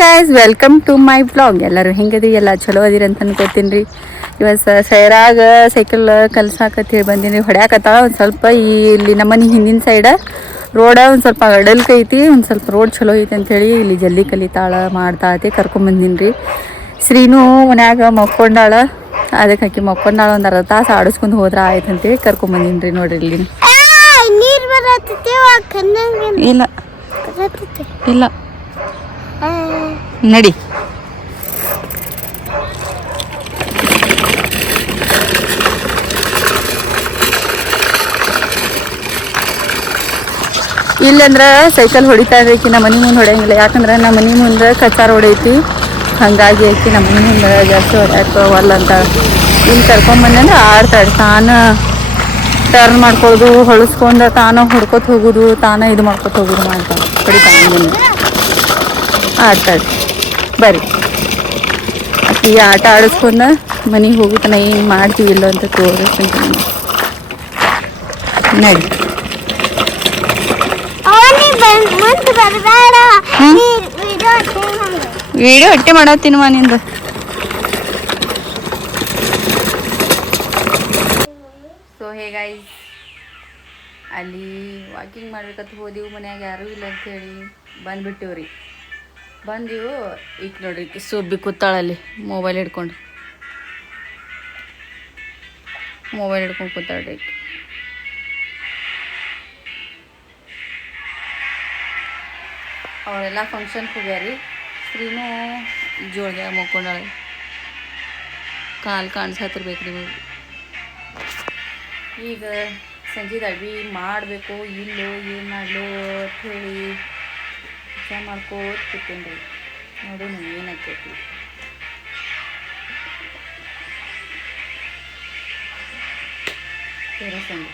Guys welcome to my blog. ಎಲ್ಲರೂ ಹೆಂಗದ್ರಿ? ಎಲ್ಲ ಚಲೋ ಅದಿರಿ ಅಂತ ಅನ್ಕೋತೀನಿ ರೀ. ಇವತ್ತು ಸೈರಾಗ ಸೈಕಲ್ ಕಲ್ಸಾಕತ್ತಿ ಬಂದೀನಿ. ಹೊಡ್ಯಾಕತ್ತಾಳ ಒಂದು ಸ್ವಲ್ಪ. ಇಲ್ಲಿ ನಮ್ಮನೆ ಹಿಂದಿನ ಸೈಡ ರೋಡ ಒಂದು ಸ್ವಲ್ಪ ಅಡಲ್ಕ ಐತಿ, ಒಂದು ಸ್ವಲ್ಪ ರೋಡ್ ಚಲೋ ಐತಿ ಅಂಥೇಳಿ ಇಲ್ಲಿ ಜಲ್ದಿ ಕಲಿತಾಳ ಮಾಡ್ತಾಳತಿ ಕರ್ಕೊಂಬಂದಿನಿ ರೀ. ಶ್ರೀನು ಮನ್ಯಾಗ ಮಕ್ಕೊಂಡಾಳ, ಅದಕ್ಕೆ ಹಾಕಿ ಮಕ್ಕೊಂಡಾಳ ಒಂದು ಅರ್ಧ ತಾಸು ಆಡಿಸ್ಕೊಂಡು ಹೋದ್ರೆ ಆಯ್ತು ಅಂತೇಳಿ ಕರ್ಕೊಂಬಂದಿನಿ ರೀ. ನೋಡ್ರಿ ಇಲ್ಲಿ ಇಲ್ಲ ಇಲ್ಲ ನಡಿ. ಇಲ್ಲಂದ್ರೆ ಸೈಕಲ್ ಹೊಡಿತಾ ಇದ್ರಿ. ನಮ್ಮ ಮನೆ ಮುಂದೆ ಹೊಡೆಯಂಗಿಲ್ಲ, ಯಾಕಂದ್ರೆ ನಮ್ಮ ಮನೆ ಮುಂದೆ ಕಚ್ಚಾರ ಹೊಡೈತಿ. ಹಾಗಾಗಿ ಆಕಿ ನಮ್ಮ ಮನೆ ಮುಂದೆ ಜಾಸ್ತಿ ಹೊಡ್ಯಾಕವಲ್ಲ ಅಂತ ಇಲ್ಲಿ ಕರ್ಕೊಂಬಂದ್ರೆ ಆಡ್ತಾಳೆ. ತಾನು ಟರ್ನ್ ಮಾಡ್ಕೊಳ್ಳೋದು, ಹೊಳಸ್ಕೊಂಡು ತಾನು ಹೊಡ್ಕೊತ ಹೋಗೋದು, ತಾನು ಇದು ಮಾಡ್ಕೊತ ಹೋಗೋದು ಮಾಡ್ತಾಳೆ. ಹೊಡಿತಾಳೆ ಆಡ್ತಾಳೆ. ಬರ್ರಿ ಈ ಆಟ ಆಡಿಸ್ಕೊಂಡು ಮನೆಗೆ ಹೋಗುತ್ತಾನ ಏನು ಮಾಡ್ತೀವಿ ಇಲ್ಲ ಅಂತ ತೋರಿಸ್ತೀನಿ ನಡಿ. ವಿಡಿಯೋ ಹೊಟ್ಟೆ ಮಾಡತ್ತೀನಮ್ಮ ನಿಂದು. ಸೊ ಹೇಗಾಯಿ ಅಲ್ಲಿ ವಾಕಿಂಗ್ ಮಾಡ್ಬೇಕಂತ ಹೋದೆವು, ಮನ್ಯಾಗ ಯಾರೂ ಇಲ್ಲ ಅಂಥೇಳಿ ಬಂದುಬಿಟ್ಟಿವ್ರಿ. ಬಂದೀವು. ಈಗ ನೋಡ್ರಿ ಸೊಬ್ಬಿ ಕೂತಾಳಲ್ಲಿ ಮೊಬೈಲ್ ಹಿಡ್ಕೊಂಡು ಕೂತಾಳ್ರಿ. ಅವರೆಲ್ಲ ಫಂಕ್ಷನ್ಗೆ ಹೋಗ್ಯಾರಿ. ಶ್ರೀನೂ ಜೋಳ್ಗೆ ಮಕ್ಕೊಂಡಾಳೆ. ಕಾಲು ಕಾಣಿಸತ್ತಿರ್ಬೇಕು ನಿಮಗೆ. ಈಗ ಸಂಜೆದ ಅಡ್ಗೆ ಮಾಡಬೇಕು ಇಲ್ಲೋ ಏನು ಮಾಡಲು ಅಂಥೇಳಿ ವಿಚಾರ ಮಾಡ್ಕೋತ ಕೂತೀನಿ ರೀ. ನೋಡೋಣ ಏನಾಕೈತಿ. ತೋರಿಸ್ತೀನಿ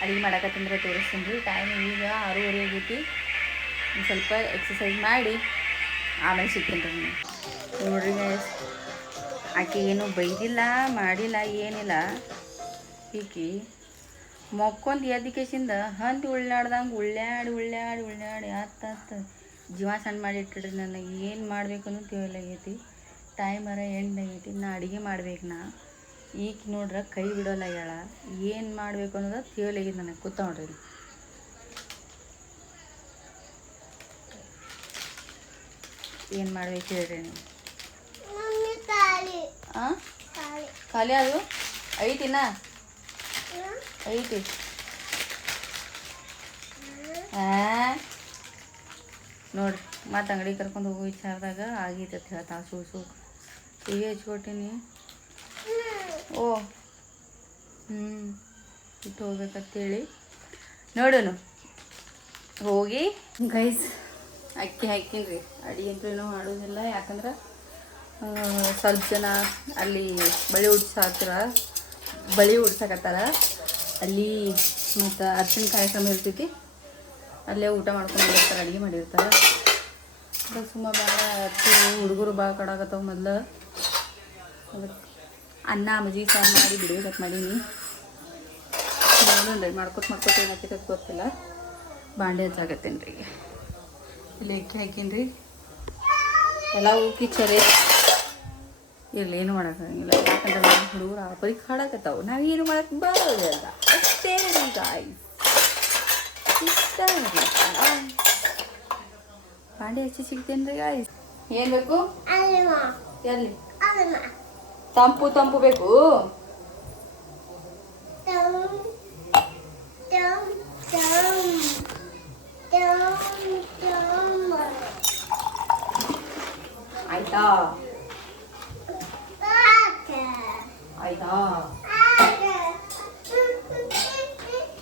ಅಡುಗೆ ಮಾಡಕತ್ತಂದ್ರೆ ತೋರಿಸ್ತೀನಿ ರೀ. ಟೈಮ್ ಈಗ 6:30 ಆಗೈತಿ. ಒಂದು ಸ್ವಲ್ಪ ಎಕ್ಸಸೈಸ್ ಮಾಡಿ ಆಮೇಲೆ ಸಿಗ್ತೀನಿ ರೀ. ನೋಡ್ರಿ ಆಕೆ ಏನು ಬೈದಿಲ್ಲ ಮಾಡಿಲ್ಲ ಏನಿಲ್ಲ. ಈಕಿ ಮೊಕ್ಕೊಂದು ಎದ್ದಿಕೆಸಿಂದ ಹಂದಿ ಉಳ್ಳಾಡ್ದಂಗೆ ಉಳ್ಳಾಡಿ ಹತ್ತು ಜೀವ ಸಣ್ಣ ಮಾಡಿ ಇಟ್ಟಿಡ್ರಿ. ನನಗೆ ಏನು ಮಾಡಬೇಕು ಅನ್ನೋ ತಿಳಿಲಾಗೈತಿ. ಟೈಮರ ಎಂಡಾಗೈತಿ. ನಾ ಅಡುಗೆ ಮಾಡ್ಬೇಕು. ಈಗ ನೋಡ್ರೆ ಕೈ ಬಿಡೋಲ್ಲ ಹೇಳ. ಏನು ಮಾಡಬೇಕು ಅನ್ನೋದು ತಿಳಿಲಾಗೈತಿ ನನಗೆ. ಕೂತ ನೋಡ್ರಿ ಏನು ಮಾಡ್ಬೇಕು ಹೇಳ್ರಿ ನೀವು. ಖಾಲಿ ಅದು ಐತಿನ ಐತಿ. ನೋಡ್ರಿ ಮತ್ತೆ ಅಂಗಡಿ ಕರ್ಕೊಂಡು ಹೋಗೋ ವಿಚಾರದಾಗ ಆಗೈತೆ ಅಂತ ಹೇಳ್ತಾ ಸೂಸು ಈಗ ಹಚ್ಕೊಟ್ಟಿನಿ. ಓ ಇಟ್ಟು ಹೋಗ್ಬೇಕಂತೇಳಿ ನೋಡೋಣ ಹೋಗಿ ಗೈಸ್. ಅಕ್ಕಿ ಹಾಕಿನ್ರಿ. ಅಡುಗೆ ಅಂತೂ ಏನೂ ಮಾಡೋದಿಲ್ಲ, ಯಾಕಂದ್ರೆ ಸ್ವಲ್ಪ ಜನ ಅಲ್ಲಿ ಬಳಿ ಉಡ್ಸಕತ್ತಾರ ಅಲ್ಲಿ. ಮತ್ತು ಅರ್ಶಿನ ಕಾರ್ಯಕ್ರಮ ಇರ್ತೈತಿ, ಅಲ್ಲೇ ಊಟ ಮಾಡ್ಕೊಂಡು ಹೋಗಿರ್ತಾರೆ, ಅಡುಗೆ ಮಾಡಿರ್ತಾರೆ. ಸುಮ್ಮ ಭಾಳ ಹುಡುಗರು ಭಾಳ ಕಡಾಕತ್ತಾವ. ಮೊದಲು ಅದಕ್ಕೆ ಅನ್ನ ಮಜ್ಜಿಗೆ ಸಾರು ಮಾಡಿ ಬಿಡ್ಬೇಕಂತ ಮಾಡೀನಿ. ನೋಡೋಣ ಮಾಡ್ಕೊತ ಏನಾಗ್ತೈತೆ ಗೊತ್ತಿಲ್ಲ. ಬಾಂಡೆ ಹಚ್ಚಾಕತ್ತೇನೆ ರೀ. ಇಲ್ಲಿ ಅಕ್ಕಿ ಹಾಕೀನಿ. ಎಲ್ಲ ಉಕ್ಕಿ ಚರೆ ಇರಲಿ, ಏನು ಮಾಡೋಕ್ಕಾಗಿಲ್ಲ. ಯಾಕಂದ್ರೆ ನಮ್ಮ ಹುಡುಗರು ಆಪರಿಗೆ ಹಾಡಾಕತ್ತಾವು. ನಾವೇನು ಮಾಡೋಕ್ಕೆ ಬರೋದಿಲ್ಲ ಅಷ್ಟೇ ರೀ ಗಾಯ್ಸ್. ಇಷ್ಟ ಬಾಂಡೆ ಹಚ್ಚಿ ಸಿಗ್ತೇನೆ ರೀ ಗಾಯ್ಸ್. ಏನು ಬೇಕು? ಎಲ್ಲಿ ತಂಪು ಬೇಕು? ಆಯ್ತಾ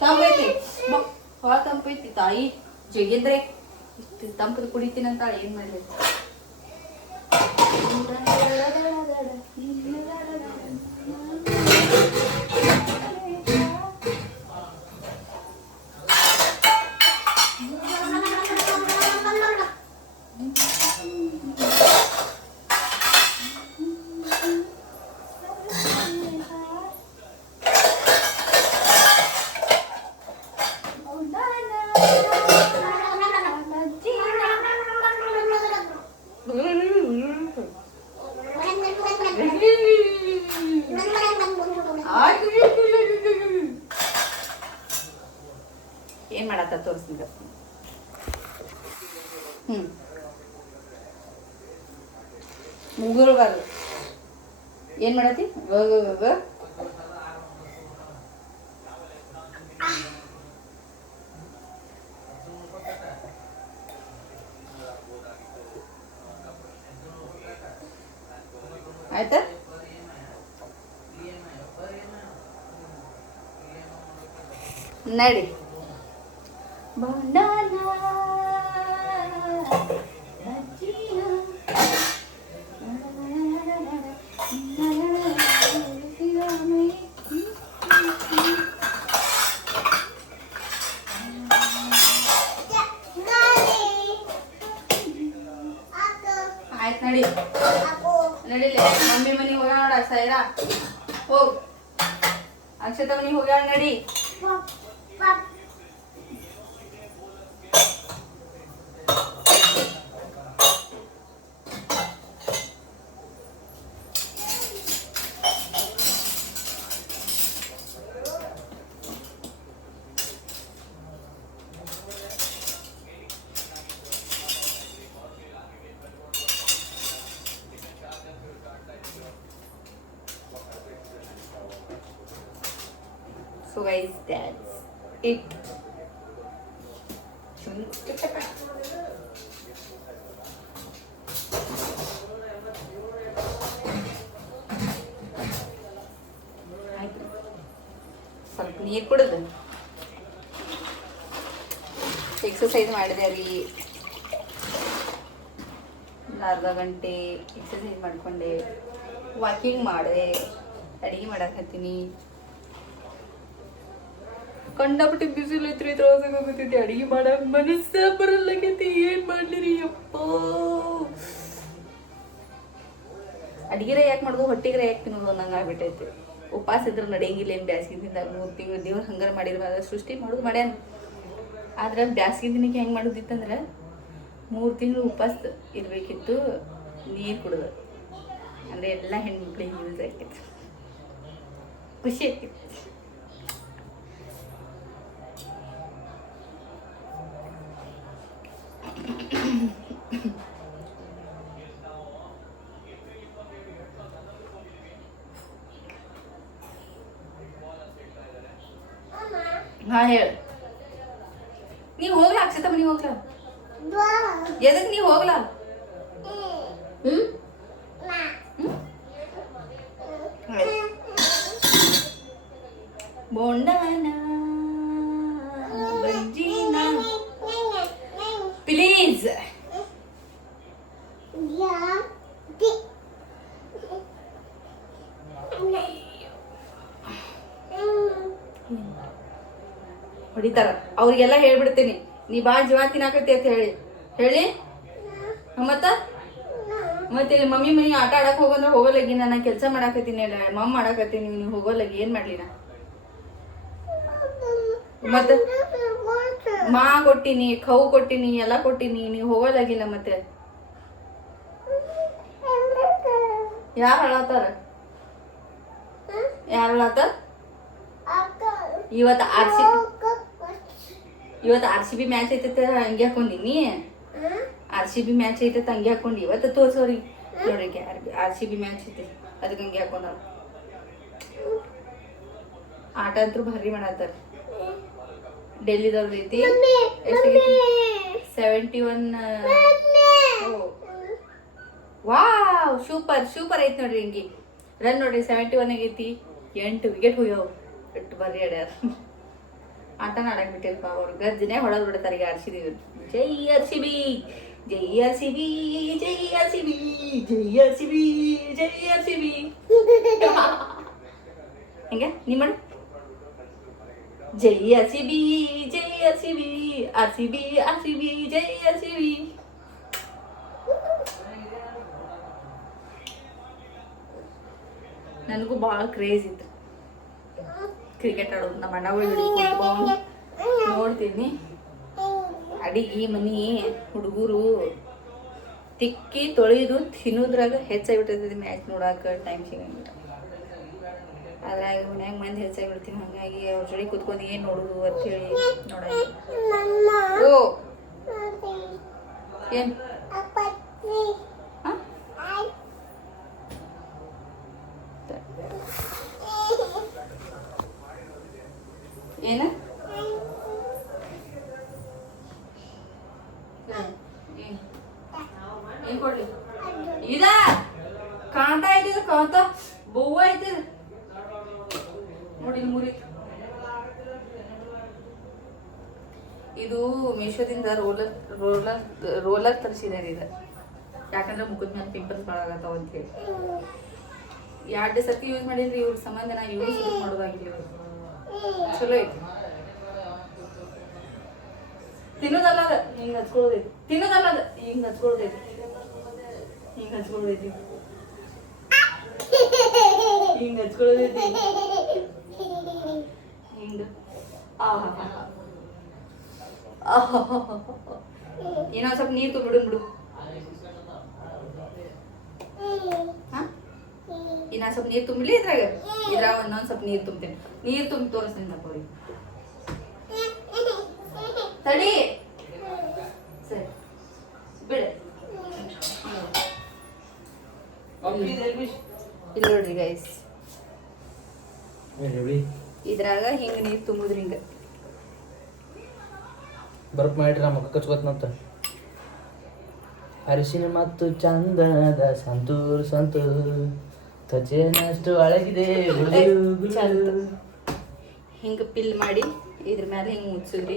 ತಂಪೈತಿ, ಭಾಳ ತಂಪೈತಿ ತಾಯಿ. ಜಗಿದ್ರೆ ಇಷ್ಟು ತಂಪದು ಕುಡಿತೀನಂತ ಏನು ಮಾಡಲಿ. ಹ್ಞೂ ಮುಗುಳ್ಬಾರ್ದು. ಏನು ಮಾಡತ್ತಿ? ಆಯ್ತಾ? ನಡಿ ಆಯ್ತು ನಡಿ ನಡಿಲೆ. ಮಮ್ಮಿ ಮನೆಗೆ ಹೋಗೋಣ ನೋಡ ಸೈರಾ. ಹೋಗ್ ಅಕ್ಷತ ಮನೆಗೆ ಹೋಗ್ಯಾಳ ನಡಿ. So guys, that's it. ಸ್ವಲ್ಪ ನೀರು ಕುಡಿದು ಎಕ್ಸಸೈಸ್ ಮಾಡಿದೆ ರೀ. ಒಂದು ಅರ್ಧ ಗಂಟೆ ಎಕ್ಸಸೈಸ್ ಮಾಡಿಕೊಂಡೆ, ವಾಕಿಂಗ್ ಮಾಡಿದೆ, ಅಡುಗೆ ಮಾಡಕತ್ತೀನಿ. ಕಂಡಪಟ್ಟಿ ಬಿಸಿಲು ಐತ್ರಿ, ತ್ರಾಸಾಗೋಗತ್ತೈತಿ. ಅಡುಗೆ ಮಾಡಕ್ಕೆ ಮನಸ್ಸ ಬರಲ್ಲಾಗೈತಿ. ಏನು ಮಾಡಲಿರಿ ಅಪ್ಪ? ಅಡುಗೆರೆ ಯಾಕೆ ಮಾಡೋದು, ಹೊಟ್ಟಿಗೆರೆ ಯಾಕೆ ತಿನ್ನೋದು ಅನ್ನಂಗೆ ಆಗ್ಬಿಟ್ಟೈತಿ. ಉಪವಾಸ ಇದ್ರೆ ನಡೆಯಂಗಿಲ್ಲ. ಏನು ಬ್ಯಾಸ್ಗೆ ದಿನದಾಗ 3 ತಿಂಗಳು ದೇವ್ರು ಹಂಗಾರ ಮಾಡಿರ್ಬಾರ್ದು. ಸೃಷ್ಟಿ ಮಾಡೋದು ಮಾಡ್ಯಾನ. ಆದ್ರೆ ಬ್ಯಾಸ್ಗೆ ದಿನಕ್ಕೆ ಹೆಂಗೆ ಮಾಡೋದಿತ್ತಂದ್ರೆ 3 ತಿಂಗಳು ಉಪವಾಸ ಇರಬೇಕಿತ್ತು. ನೀರು ಕುಡಿದು ಅಂದರೆ ಎಲ್ಲ ಹೆಣ್ಮಕ್ಳಿಗೆ ಯೂಸ್ ಆಗ್ತೈತಿ, ಖುಷಿ ಆಗ್ತೈತಿ. ಹಾಂ ಹೇಳು. ನೀವು ಹೋಗ್ಲಾ ಅಕ್ಷತಾ ಮನೆಗೆ ಹೋಗ್ಲಾ? ಎದಕ್ಕೆ ನೀವು ಹೋಗ್ಲಾ? ಬೋಂಡಾನ ಬಜ್ಜಿನ ಪ್ಲೀಸ್. ಹೊಡಿತಾರ. ಅವ್ರಿಗೆಲ್ಲ ಹೇಳ್ಬಿಡ್ತೀನಿ, ನೀ ಭಾಳ ಜೀವ ತಿನ್ನಾಕತ್ತಿ ಅಂತ ಹೇಳಿ ಮತ್ತೆ ಮಮ್ಮಿ ಮನೆಗೆ ಆಟ ಆಡಕ್ಕೆ ಹೋಗಂದ್ರೆ ಹೋಗೋಲ್ಲಗಿ. ನಾನು ಕೆಲಸ ಮಾಡಾಕತ್ತೀನಿ, ಮಮ್ಮ ಮಾಡಾಕತ್ತೀನಿ, ನೀವು ಹೋಗೋಲ್ಲಗಿ. ಏನು ಮಾಡಲಿ ನಾ? ಮತ್ತೆ ಮಾ ಕೊಟ್ಟಿನಿ, ಕವು ಕೊಟ್ಟಿನಿ, ಎಲ್ಲ ಕೊಟ್ಟಿನಿ, ನೀವು ಹೋಗೋಲ್ಲಾಗಿಲ್ಲ. ಮತ್ತೆ ಯಾರು ಹೇಳತ್ತಾರ? ಇವತ್ತು RCB ಮ್ಯಾಚ್ ಐತೈತೆ, ಹಂಗೆ ಹಾಕೊಂಡಿನಿ. RCB ಮ್ಯಾಚ್ ಐತೈತೆ ಹಂಗೆ ಹಾಕೊಂಡು ಇವತ್ತು ತೋರ್ಸೋರಿ ನೋಡ್ರಿ. RCB ಮ್ಯಾಚ್ ಐತೆ ಅದಕ್ಕೆ ಹಂಗೆ ಹಾಕೊಂಡ. ಆಟ ಅಂತೂ ಭಾರಿ ಮಾಡತ್ತಾರ. ಡೆಲ್ಲಿದವ್ರ ಐತಿ. 71. ವಾವ್, ಸೂಪರ್ ಐತಿ ನೋಡ್ರಿ. ಹಿಂಗೆ ರನ್ ನೋಡ್ರಿ 71 ಆಗೈತಿ. 8 ವಿಕೆಟ್ ಹೋಗ್ಯಾವ. ಎಷ್ಟು ಬರ್ರಿ ಅಡ್ಯಾರ. ಆಟನ ಆಡಕ್ ಬಿಟ್ಟಿಲ್ಪ ಅವ್ರು. ಗಜ್ಜನೆ ಹೊಡೆದ್ ಬಿಡ್ತಾರೆ ಈಗ RCB. ಜೈ RCB, ಜೈ RCB, ಜೈ RCB, ಜೈ RCB, ಜೈ RCB. ಹೆಂಗ ನೀ ಮಾಡು. ಜೈ RCB, ಜೈ RCB, RCB, RCB, ಜೈ RCB. ನನಗೂ ಭಾಳ ಕ್ರೇಜ್ ಇತ್ತು ಕ್ರಿಕೆಟ್ ಆಡೋದು. ನಮ್ಮ ಅಣ್ಣಗಳು ನೋಡ್ತೀನಿ. ಅಡಿಗೆ ಮನೆ ಹುಡುಗರು ತಿಕ್ಕಿ ತೊಳೆದು ತಿನ್ನೋದ್ರಾಗ ಹೆಚ್ಚಾಗಿಬಿಟ್ಟಿರ್ತೈತಿ. ಮ್ಯಾಚ್ ನೋಡಕ್ಕೆ ಟೈಮ್ ಸಿಗಂಗಿಲ್ಲ. ಅದ್ರಾಗ ಮನ್ಯಾಗ ಮಂದಿ ಹೆಚ್ಚಾಗಿಬಿಡ್ತೀವಿ. ಹಾಗಾಗಿ ಅವ್ರ ಜೊತೆ ಕೂತ್ಕೊಂಡು ಏನು ನೋಡೋದು ಅಂತೇಳಿ ನೋಡೋದು. ಓ ಏನು ಏನ ಏನ್ ಕೊಡ್ಲಿ ಇದ ಕಾಂತ ಐತಿದ ಕಾಂತ ಬೊವ್ವ ಐತಿದ ನೋಡಿ ಮುರಿ ಇದು ಮೀಶೋದಿಂದ ರೋಲರ್ ತರಿಸಿದ್ದಾರೆ ಇದು ಯಾಕಂದ್ರೆ ಮುಖದ ಮೇಲೆ ಪಿಂಪಲ್ಸ್ ಭಾಳ ಆಗತ್ತಾವ ಅಂತ ಹೇಳಿ 2 ಸರ್ತಿ ಯೂಸ್ ಮಾಡಿದ್ರಿ ಇವ್ರ ಸಂಬಂಧ ನಾ ಯೂಸ್ ಮಾಡೋದಾಗಿಲ್ಲ ಇವ್ರು ಚಲೋ ಐತಿ ತಿನ್ನೋದಲ್ಲ ಅದ ಹಿಂಗೆ ಹಚ್ಕೊಳ್ಳೋದೈತಿ ತಿನ್ನೋದಲ್ಲ ಅದ ಹಿಂಗೆ ಹಚ್ಕೊಳ್ಳೋದೈತಿ ಹಿಂಗೆ ಹಚ್ಕೊಳ್ಳೋದೈತಿ ಹಿಂಗೆ ಹಚ್ಕೊಳ್ಳೋದೈತಿ ಹಿಂಗೆ ಏನೋ ಸ್ವಲ್ಪ ನೀರು ತುಂಬಿಡು ಬಿಡು ಇನ್ನ ಸ್ವಲ್ಪ ನೀರು ತುಂಬಲಿ ಇದ್ರಾಗ ಒಂದೊಂದು ಸ್ವಲ್ಪ ನೀರು ತುಂಬ್ತೇನೆ ನೀರು ತುಂಬಿ ತೋರಿಸ್ತೀನಿ ತಗೋರಿ ತಡಿ ಸರಿ ಬಿಡ ಇಲ್ಲಿ ನೋಡ್ರಿ ಗೈಸ್ ಇದ್ರಾಗ ಹಿಂಗ ನೀರು ತುಂಬುದ್ರಿ ಹಿಂಗ ಬರ್ಕ್ ಮಾಡಿಟ್ರಿ ನಮ್ಮ ಮುಖ ಕಚ್ಕೋತ್ನಂತ ಅರಿಶಿನ ಮತ್ತು ಚಂದನದ ಸಂತೂರ್ ತಚೇನಷ್ಟು ಅಳಗಿದೆ ಹಿಂಗ ಪಿಲ್ ಮಾಡಿ ಇದ್ರ ಮೇಲೆ ಹಿಂಗೆ ಮುಚ್ಚಿದ್ರಿ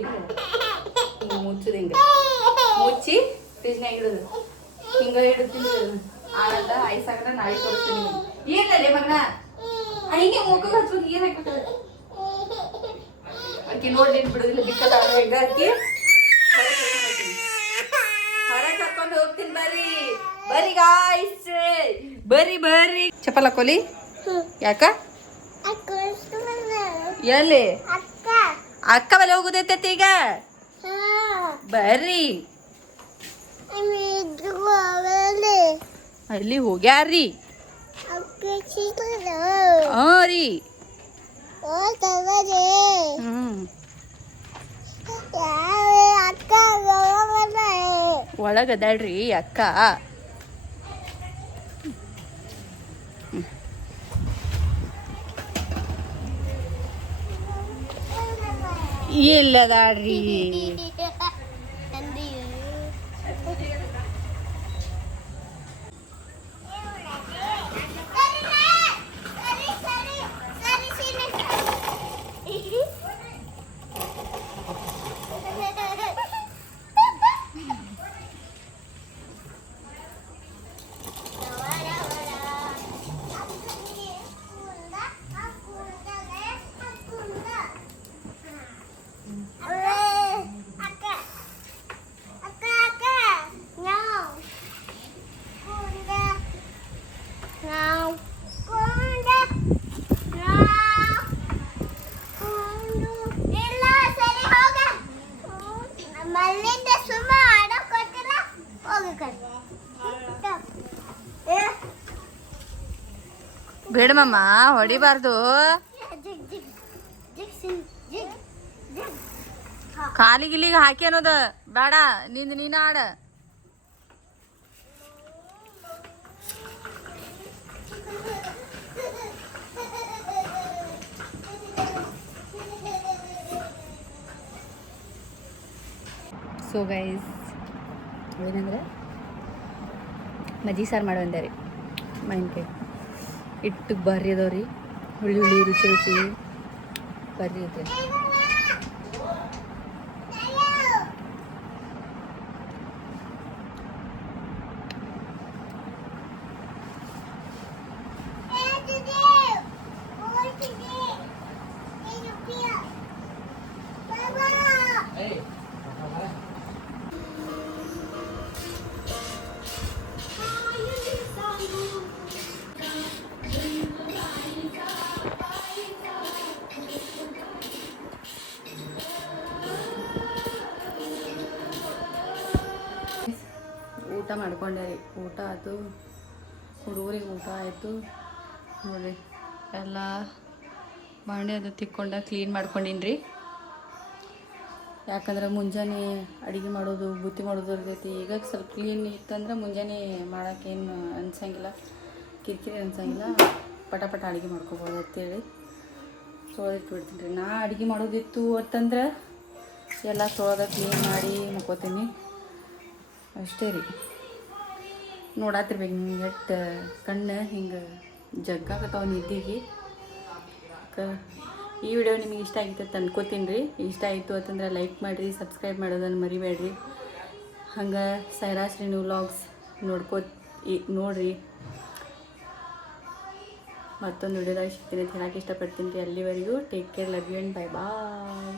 ಹಿಂಗೆ ಮುಚ್ಚುದು ಹಿಂಗ ಮುಚ್ಚಿ ಫ್ರಿಜ್ನಾಗ ಇಡೋದು ಹಿಂಗ ಇಡ್ತೀನಿ ಆನಂದ ಐಸಾಗಲ್ಲ ನಾಳೆ ತೋರಿಸ್ತೀನಿ ಏನಲ್ಲಿ ಮಗನ ಹಿಂಗೆ ಮುಖಕ್ಕೆ ಹಚ್ಚೋದು ಏನು ಹಾಕ್ಬಿಟ್ಟದ ಅಕ್ಕಿ ನೋಡಿ ಬಿಡೋದಿಲ್ಲ ಬಿಕ್ಕದ ಈಗ ಅಕ್ಕಿ ಹೊರಗೆ ಕರ್ಕೊಂಡು ಹೋಗ್ತೀನಿ ಬರ್ರಿ ಬರ್ರಿ ಗಾಯ್ಸ್ ಬರ್ರಿ ಚಪ್ಪಲ್ ಹಾಕೋಲಿ ಯಾಕ ಎಲ್ಲಿ ಅಕ್ಕ ಬಲೆ ಹೋಗುದೈತೈತಿ ಈಗ ಬರ್ರಿ ಅಲ್ಲಿ ಹೋಗ್ಯಾರ್ರಿ ಹಾಂ ರೀ ಒಳಗದಾಳ್ರಿ ಅಕ್ಕ ಇಲ್ಲದಾಳ್ರಿ ಬೇಡಮ್ಮ ಹೊಡಿಬಾರ್ದು ಕಾಲಿಗಿಲ್ಲಿಗೆ ಹಾಕಿ ಅನ್ನೋದು ಬೇಡ ನಿಂದು ನೀನು ಆಡ ಸೊ ಗೈಸ್ ಏನಂದ್ರೆ ಮಜ್ಜಿಗೆ ಸಾರು ಮಾಡಿ ಬಂದೆ ಮಾವಿನಕಾಯಿ ಇಟ್ಟು ಬರ್ರಿ ಅದಾವ್ರಿ ಹುಳಿ ಹುಳಿ ರುಚಿ ರುಚಿ ಬರ್ರಿ ಐತೆ ಊಟ ಮಾಡ್ಕೊಂಡೆ ರೀ ಊಟ ಆಯ್ತು ಹುಡುಗರಿಗೆ ಊಟ ಆಯಿತು ನೋಡಿರಿ ಎಲ್ಲ ಬಾಂಡೆ ಅದು ತಿಕ್ಕೊಂಡ ಕ್ಲೀನ್ ಮಾಡ್ಕೊಂಡಿನಿ ರೀ ಯಾಕಂದ್ರೆ ಮುಂಜಾನೆ ಅಡುಗೆ ಮಾಡೋದು ಬುತ್ತಿ ಮಾಡೋದು ಇರ್ತೈತಿ. ಈಗ ಸ್ವಲ್ಪ ಕ್ಲೀನ್ ಇತ್ತಂದ್ರೆ ಮುಂಜಾನೆ ಮಾಡೋಕ್ಕೇನು ಅನ್ಸಂಗಿಲ್ಲ, ಕಿರಿಕಿರಿ ಅನ್ಸಂಗಿಲ್ಲ, ಪಟ ಅಡುಗೆ ಮಾಡ್ಕೊಬೋದು ಅಂತೇಳಿ ತೊಳೆದಿಟ್ಬಿಡ್ತೀನಿ ರೀ. ನಾ ಅಡುಗೆ ಮಾಡೋದಿತ್ತು ಅಂತಂದ್ರೆ ಎಲ್ಲ ತೊಳೆದ ಕ್ಲೀನ್ ಮಾಡಿ ಮುಕ್ಕೋತೀನಿ ಅಷ್ಟೇ ರೀ. ನೋಡಾತಿರ್ಬೇಕು ನಿಮ್ಗೆ ಎಷ್ಟು ಕಣ್ಣು ಹಿಂಗೆ ಜಗ್ಗಾಕತ್ತಾವ ನಿದ್ದೆಗೆ. ಈ ವಿಡಿಯೋ ನಿಮಗೆ ಇಷ್ಟ ಆಗಿತ್ತು ಅಂತ ಅನ್ಕೋತೀನಿ ರೀ. ಇಷ್ಟ ಆಯಿತು ಅಂತಂದ್ರೆ ಲೈಕ್ ಮಾಡಿರಿ, ಸಬ್ಸ್ಕ್ರೈಬ್ ಮಾಡೋದನ್ನು ಮರಿಬೇಡ್ರಿ. ಹಂಗೆ ಸೈರಾ ಶ್ರೀನು ವ್ಲಾಗ್ಸ್ ನೋಡ್ರಿ. ಮತ್ತೊಂದು ವಿಡಿಯೋದಾಗ ಸಿಗ್ತೀನಿ ಅಂತ ಹೇಳಕ್ಕೆ ಇಷ್ಟಪಡ್ತೀನಿ ರೀ. ಅಲ್ಲಿವರೆಗೂ take care, love you and bye bye.